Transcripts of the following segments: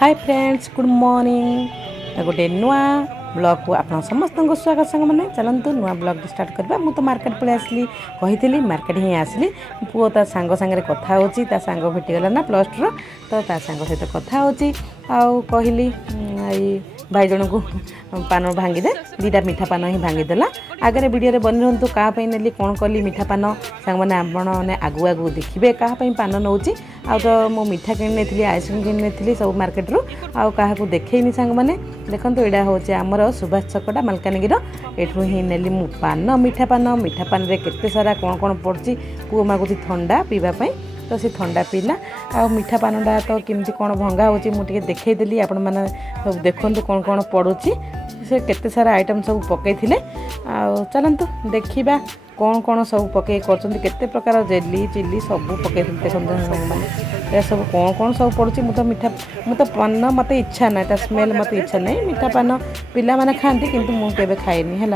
Hi friends good morning गोटे नुआ blog को आप समस्त स्वागत सांग मैंने चलतु नुआ ब्लॉग स्टार्ट करवा मुझे तो मार्केट पलि आसली कही मार्केट ही आसली पुओ ता सांग सांगे कथा होची ता सांग भेटीगला ना +2 तो ता सांग सहित कथा होची आउ कहली भाई जन को पान भांगीदे दीटा मीठा पान ही भांगीदेला आगे वीडियो बनी रुँ क्या नेली कौन कली मीठा पान सांग मैंने आपने आगु आगु देखिए क्या पान नौची आ तो मो मीठा कि आइसक्रीम कि सब मार्केट रू आउ क्या देखनी सांग मैंने देखो यहाँ हूँ आमर सुभाष छकटा मालकानगिर एठू ही नेली मु पान मीठा पान रे केते सारा कौन कौन पड़ी पुओ मागुची ठंडा पीवाई तो सी ठंडा पीला आ मीठा पानटा तो केमती कौन भंगा होची मुझे देखईदेली आपण मैंने सब देखु कौन कौन पड़ुची से केते सारा आइटम सब पकई चलतु देखा कौन कौन सब पकई कर प्रकार जेली चिली सब पकई देखते सब कौन कौन सब पड़ुची मु तो पान मत इच्छा ना स्मेल मत इच्छा नहीं मीठा पान पिला माने खाती किंतु मुझे खाएनी है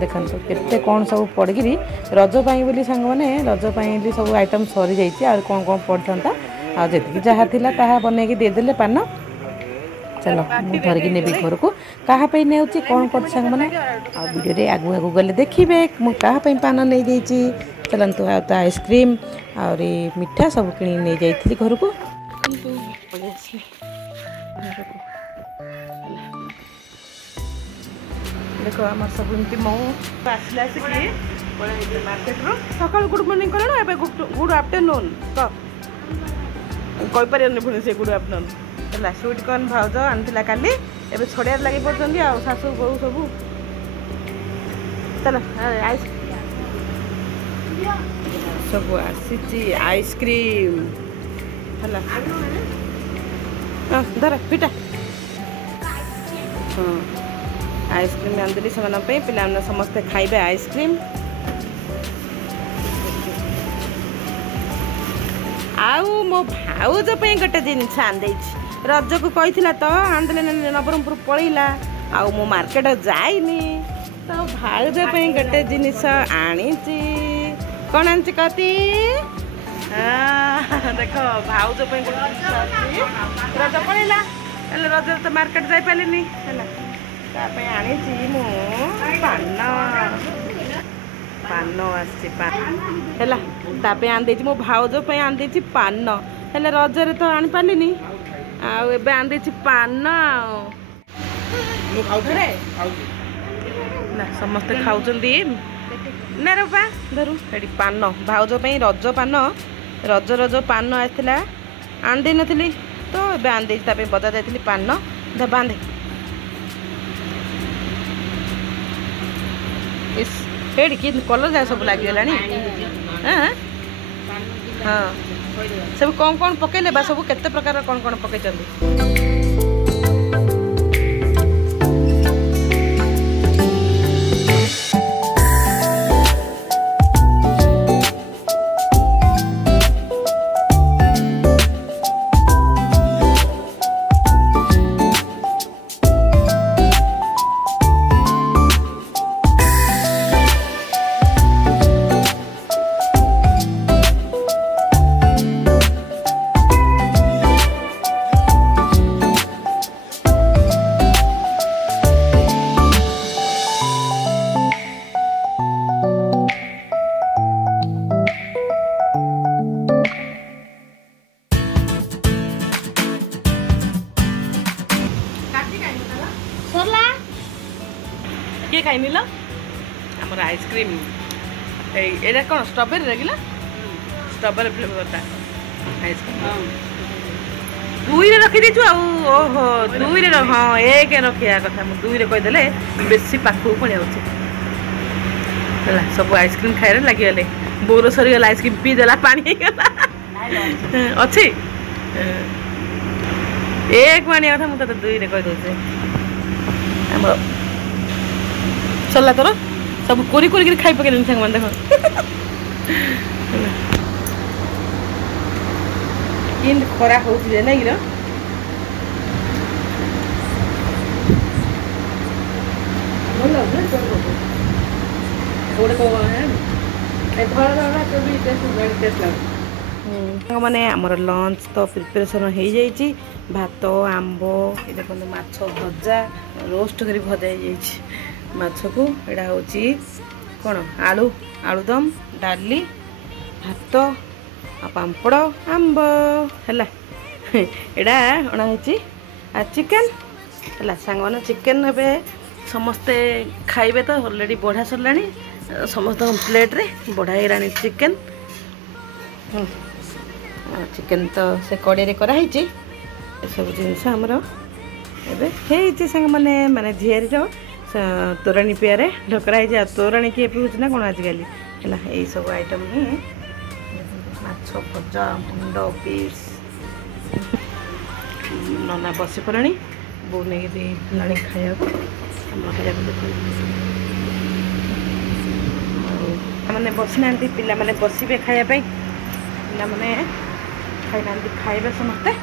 देखो केते कौन सब पड़गी रजपाई बोली सांग मैंने रजपाई सब आइटम सरी जाइए कौन कौन पड़ता आती जहाँ थिला ताहा बनैकी देदेले पान चलो मुझे धरिकी नेबी घर को कहाँपाई ने कौन कर सांग मैंने वीडियो आगु आगु गले देखिए मुझे पान नहीं जाइए चलतु आ तो आइसक्रीम और मीठा सब कि नहीं जाइए घर को देखो आम सब एमती मो आसला मार्केट रू सका गुड मॉर्निंग कल गुड आफ्टरनून कहीपर पुणी से गुड आफ्टरनून है स्वीट कॉर्न भाउज आनी काली एवं छड़ियार लगे पड़ते आ शाशु बहु सब चलो सब आसी आइसक्रीम है धर पिटा हाँ आइसक्रीम आंदी से पे समस्ते खाइबे आइसक्रीम आउ मो भाउज गोटे जिनस आंदे रज को कही तो आंदे नवरंगपुर पलैला आउ मो मार्केट जाइनी तो भाउज गोटे जिनस आनी कौन आनी कति देख भाउज रज पलैला रज तो मार्केट जाई पारे आनी पान आसी आंदे मो भाउज आंदे पान हेले रजरे तो आनी पारिनी आबे आंदे पान समस्ते खाऊ ना रूपा धरू ये पान भाउज रज पान रज रज पान आसला आंदे नी तो ये आंदे बजार जाइली पान बांधे हेड कि कलर जा सब लगे हाँ हाँ सब कौन कौन पकड़े बा सब केते प्रकार कौन कौन पकई किए खाई नील आमर आइसक्रीम ये कौन स्ट्रॉबेरी लगे स्ट्रॉबेरी फ्लेवरटा आइसक्रीम दुई रखी देचु ओहो दुई हाँ एक रखा कथा दुई कहीदे बेसी पाखक पड़े है सब आइसक्रीम खाए लगे बोर सरीगला आइसक्रीम पीदेला पानी अच्छी एक पानी कथा मुझे दुई कहीदे चलला तोर सब कोरी कोरी खाई पकड़े सांग मैंने देख इन खरा हो नहीं गिर मैंने आमर लंच तो प्रिपरेशन हो जाइए भात आंब ये देखो माछ भजा रोस्ट कर भजा माछ को एटा हूँ कौन आलू आलुदम डाली भात पापड़ आंब है एटा अणाई चिकेन है सांग मैंने चिकेन ए समस्ते खाइबे तो ऑलरेडी बढ़ा सरला समस्त प्लेट रे बढ़ा चिकेन चिकेन तो से कड़े कराई सब जिनस आमर एवं सांग मैंने माने झीरी तोराणी पियारे ढकराई तोराणी किए पीऊँ ना कौन आजिकल है यही सब आइटम ही माछ भजा मुंड पीस नना बसी पड़े बो नहीं खाया मैंने बसी ना पिला मैंने बसबे खायापी पिला मैंने खाई ना खाइबे समस्ते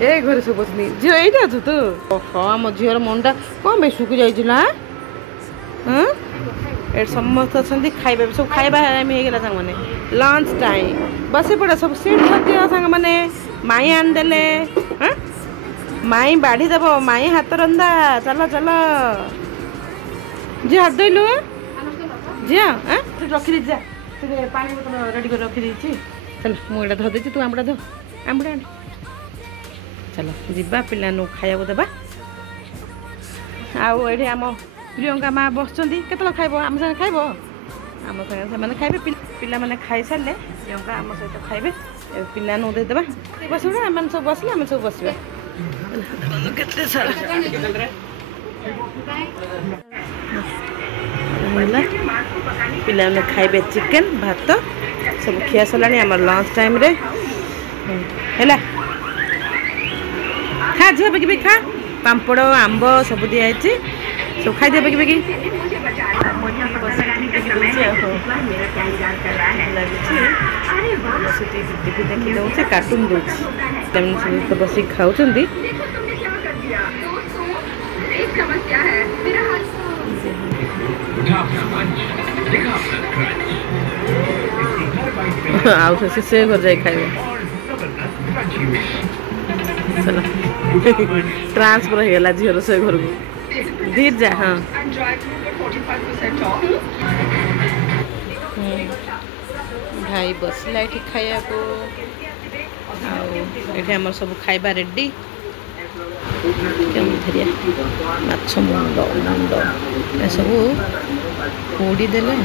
ए घर सब बसनी झील यही अच्छु तू हाँ मो झीर मनटा कौन भाई शुखी जाइला हाँ ये समस्त अच्छा खाइबा सब खाइबा टाइम होगा सांग मैंने लंच टाइम बस पड़ा सब सीट दियो सांग मैंने माई आनदेले हाँ माई बाढ़ी देव माई हाथ रंधा चल चल जी हाथ धोलु जी हाँ रखी जा पानी बोतल रेडी कर रखी चल मुझे धोदे तू आंबड़ा धो आंबड़ा चलो जीवा पिला खाया देवा आउ ये आम प्रियंका माँ बस के खाइब आम सागे खाइब आम सागे खाइबे पिला माने खाई सारे प्रियंका आम सहित खाइबे पिला देदेबा बस आम सब बसले आम सब बसवा केते सारा पिला खाइबे चिकेन भात सब खिया सरला आम लंच टाइम रे है खा झील बेगी खा पापड़ आंब सब दिखाई सब खाई दे बेगी बेगी टीवी देखी दे कार्टून दूसरी बस खाऊ आउ से घर जाए खाइबे चलो ट्रांसफर हो गला झील से घर को धीर जा हाँ भाई बसला ये खाया को आम सब खाइबा रेडी माछ मुंड मुंड ए सब पोड़ी देले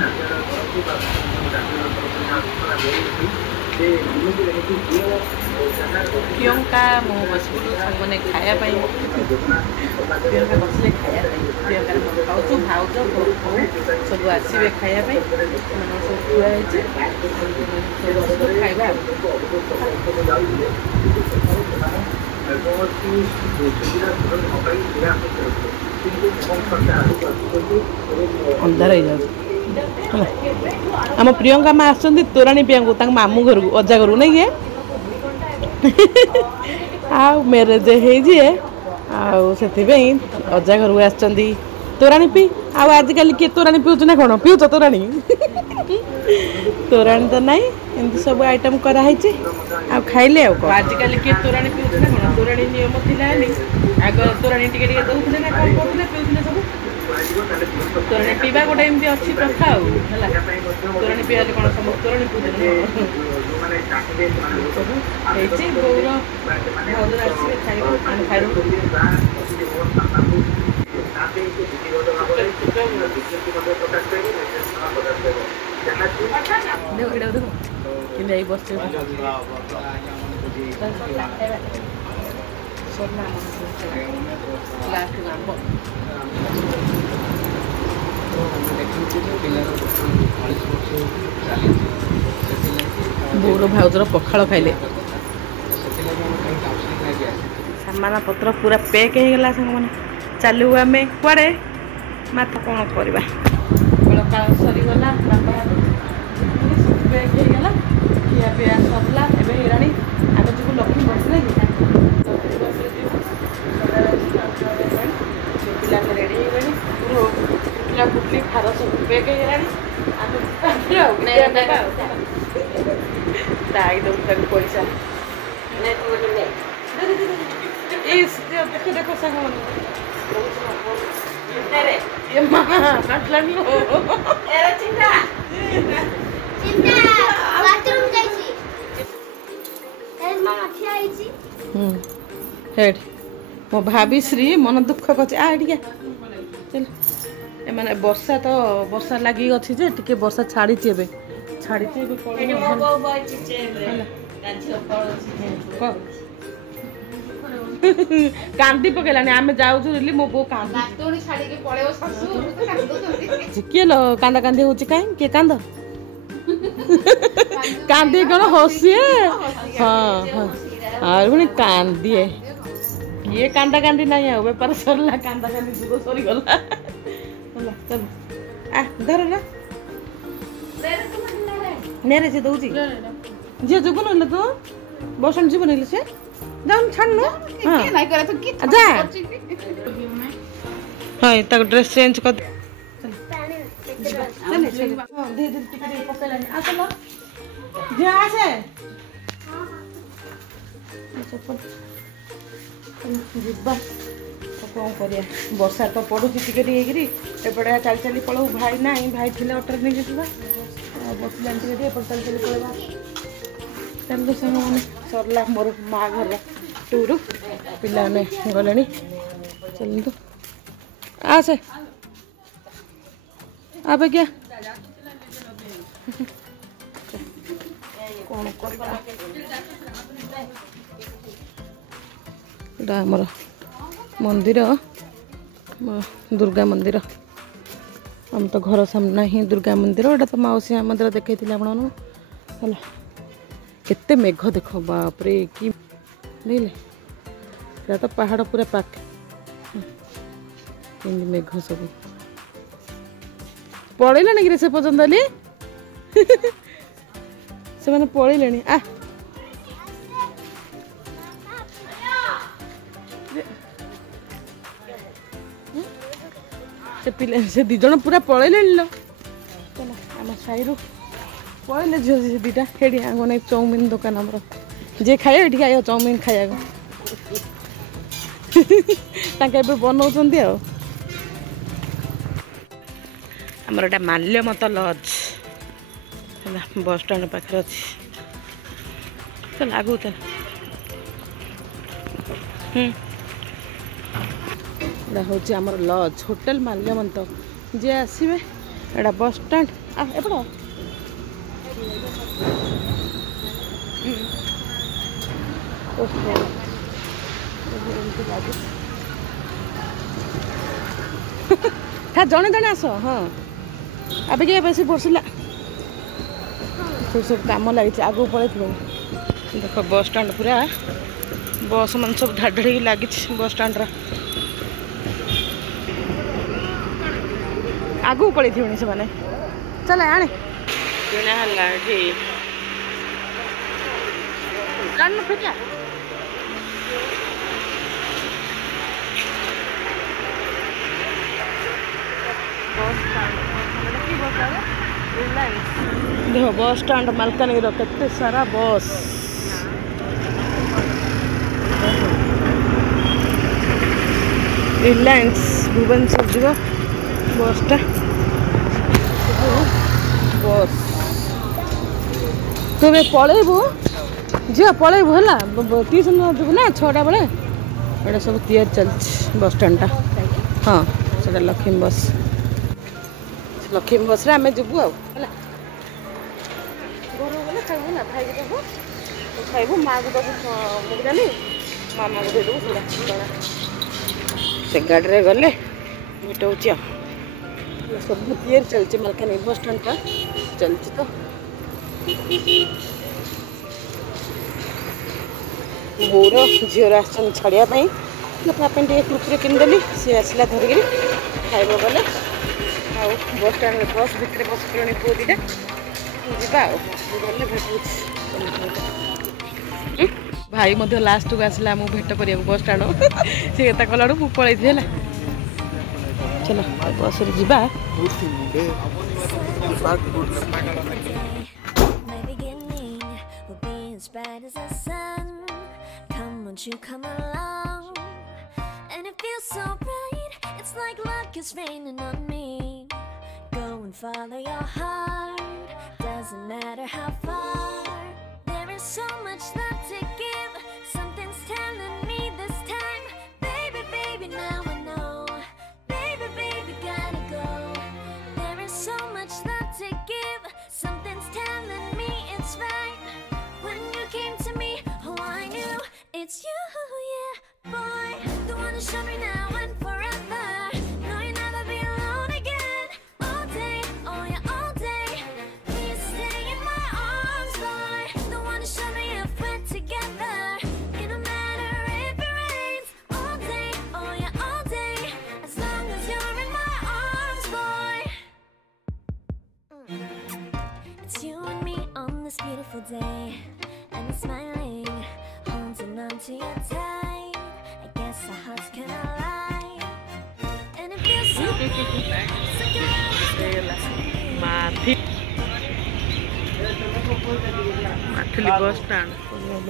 प्रियंका मो बसलु मैंने खाया प्रियंका बसले खाया प्रियंका खाऊ भाउज बोऊ सब आसवे खायापी सब खुआई खाइबा अंधार हो आम प्रियंका माँ आसुँच तोराणी पिया मामू घर को अजा घर को नहीं मैरेज होती अजा घर को आसुँच तोराणी पी आजिकल किए तोराणी पीऊँ ना कौन पीऊच तोराणी तोराणी तो नाई एमती सब आइटम कराई खाइले आजिकल किए तोराणी पीऊँ ना कौन तोराणी नियम थी आग तोराणी टे दौले ना कौन कौन पीऊे सब तोराणी पीवा गोटे एमती अच्छी प्रथा तोराणी पीवा कौन सब तोराणी पीऊँ सब गौर भाउज आसवे खाइबा देखो बस बोर भाउजर पखाड़ खाइले सामान पत्र पूरा पैक हो गला सांग मैंने चलू आम कड़े मत कौन करवा काल सरीगला पैक होगा खिया पिया सरला एवं हेराणी आगे जो लक्ष्मी बसले पिला रेडी हो पिला पुटली खार सब पैक होगा दाई दो तक पैसा इस देखो देखो संग ये मां काटलन लो एरा चिंता बाथरूम जाईची ए मामा ठिया आईची हेड मो भाभी श्री मन दुख कछ आ एडिया चल ए माने वर्षा तो वर्षा लागी अछि जे टिके वर्षा छाड़ी एबे कोनी मो बो बो चिचे गाछो फळ कांदी पकेलानी आमे जाउछु रिली मो बो कांदी नातोणी छाडी के पळेओ सासू के लो कांदा कांदी होची काई के कांद कांदी कोन हसिए हां हां आर गुनी कांदी है ये कांदा कांदी नहीं है बेपार सरला कांदा कांदी जुगो सरी गला होला चल आ धर ना नेरे से दउची जे जुगो न तो बसन जीवन ले से जान छान्नु हां के नाही करे तो की जा हां तक ड्रेस चेंज कर चल चल हां दे दे टिके पकेलानी आ चलो जे आसे चप्पल ଯିବା ତ କ'ଣ କରିବା ବର୍ଷା ତ ପଡ଼ୁଛି ଟିକେ ଟିକେ ହେଇକିରି ଏପଟେ ଚାଲି ଚାଲି ପଳଉ ଭାଇ ନାହିଁ ଭାଇ ଥିଲେ ଅଟୋରେ ନେଇକି ଯିବା ବସିଲାଣି ଟିକେ ଟିକେ ଏପଟେ ଚାଲି ଚାଲି ପଳେଇବା ଚାଲୁ ସାଙ୍ଗମାନେ ସରିଲା ମୋର ମା ଘର ଟୁରୁ ପିଲାମାନେ ଗଲେଣି ଚାଲନ୍ତୁ ଆସେ ଆବେଜ୍ଞା କ'ଣ କରିବା ଏଇଟା ଆମର ମନ୍ଦିର ଦୁର୍ଗା ମନ୍ଦିର ଆମ ତ ଘର ସାମ୍ନା ହିଁ ଦୁର୍ଗା ମନ୍ଦିର ଏଇଟା ତ ମାଉସୀ ମନ୍ଦିର ଦେଖେଇଥିଲେ ଆପଣମାନଙ୍କୁ ହେଲା କେତେ ମେଘ ଦେଖ ବାପରେ କି ବୁଝିଲେ ଏଇଟା ତ ପାହାଡ଼ ପୁରା ପାଖ କେମିତି ମେଘ ସବୁ ପଳେଇଲେଣି କିରେ ସେ ପର୍ଯ୍ୟନ୍ତ ହେଲି ସେମାନେ ପଳେଇଲେଣି ଆ से पिले से दी जन पूरा पड़े लो चलो आम साई पड़े झील से दीटा हेडी आगे नहीं चाउमिन दुकान आम जे खाए ये आयो चाउमिन खाया बनाऊँ आमर एटा माल्यमत लज बस स्टाण पाखे अच्छी चल आगू चल हूँ आमर लज होटेल माल्यमंत जे आसवे एटा बस स्टाण एपड़ हाँ जड़े जड़े आस हाँ अब कि बेस पड़ला सब कम लगी आगू पड़े देख बस स्टाण पूरा बस मान सब ढाढ़ी लगी बस स्टाण आगू पड़े से मैंने चल आने फिटा देख बस स्टाण मालकानगिरी केते सारा बस रिलायंस भुवनेश्वर जीव बसटा बस तू पलैबू झील पलैबू है ट्यूशन जीव ना 6टा बेले एटा सब तैयारी चलती बस स्टाणटा हाँ से लक्ष्मी बस आम जीवु आउ घर गले खाइबू ना भाई देबू खाइबू माँ को देबू मुगदानी मामा को देदेबू चूड़ा से गाड़ी गले मिटाऊँ सब तैयारी चलती मालकानगिरी बस स्टाणटा चलती तो बोर झीर आसन छाड़ापी टे कुरकुरे किनदेली सी आसला धरिकी खाइब गले आ बस स्टाण बस भितर बस पड़े पुओ दीटा जा गले भेट भाई मध्य लास्ट को आसला मुझे भेट करा बस स्टाण सी कला मुझे पलि है चलो बस रे जीवा as bright as the sun. Come, won't you come along? And it feels so bright, it's like luck is raining on me. Go and follow your heart, doesn't matter how far. There is so much love to give, something's telling me this time. Baby, baby, now I know. Baby, baby, gotta go. There is so much love to give, something's telling me it's right. When you came to me, oh I knew it's you, yeah, boy. The one to show me now and forever. No, you'll never be alone again. All day, oh yeah, all day. Please stay in my arms, boy. The one to show me if we're together. It don't matter if it rains. All day, oh yeah, all day. As long as you're in my arms, boy. It's you and me on this beautiful day, and I'm smiling, holding on to you tight. I guess our hearts can align, and it feels so good. So Mathi Mathili bus stand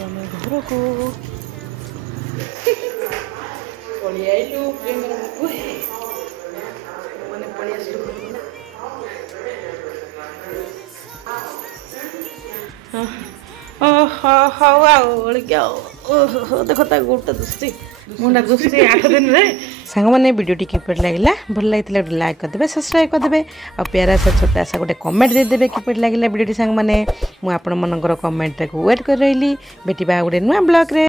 ଆମେ ଘରକୁ ପଳେଇ ଆଇଲୁ ପ୍ରେମର ବୁକୁ ମାନେ ପଳେଇ ଆସିଲୁ ହଉ ଆଉ ଓଳିକି ଆଉ ଦେଖ ତା ଗୋଟା ଦୁଷି ମୁଣ୍ଡା ଦୁଷି 8 ଦିନରେ ସାଙ୍ଗମାନେ ଭିଡ଼ିଓଟି କିପରି ଲାଗିଲା ଭଲ ଲାଗିଥିଲା ଗୋଟେ ଲାଇକ୍ କରିଦେବେ ସବସ୍କ୍ରାଇବ୍ କରିଦେବେ ଆଉ ପ୍ୟାରା ସା ଛୋଟା ସା ଗୋଟେ କମେଣ୍ଟ ଦେଇଦେବେ କିପରି ଲାଗିଲା ଭିଡ଼ିଓଟି ସାଙ୍ଗମାନେ ମୁଁ ଆପଣମାନଙ୍କର କମେଣ୍ଟକୁ ୱେଟ୍ କରି ରହିଲି ଭେଟିବା ଗୋଟେ ନୂଆ ବ୍ଲଗ୍ରେ।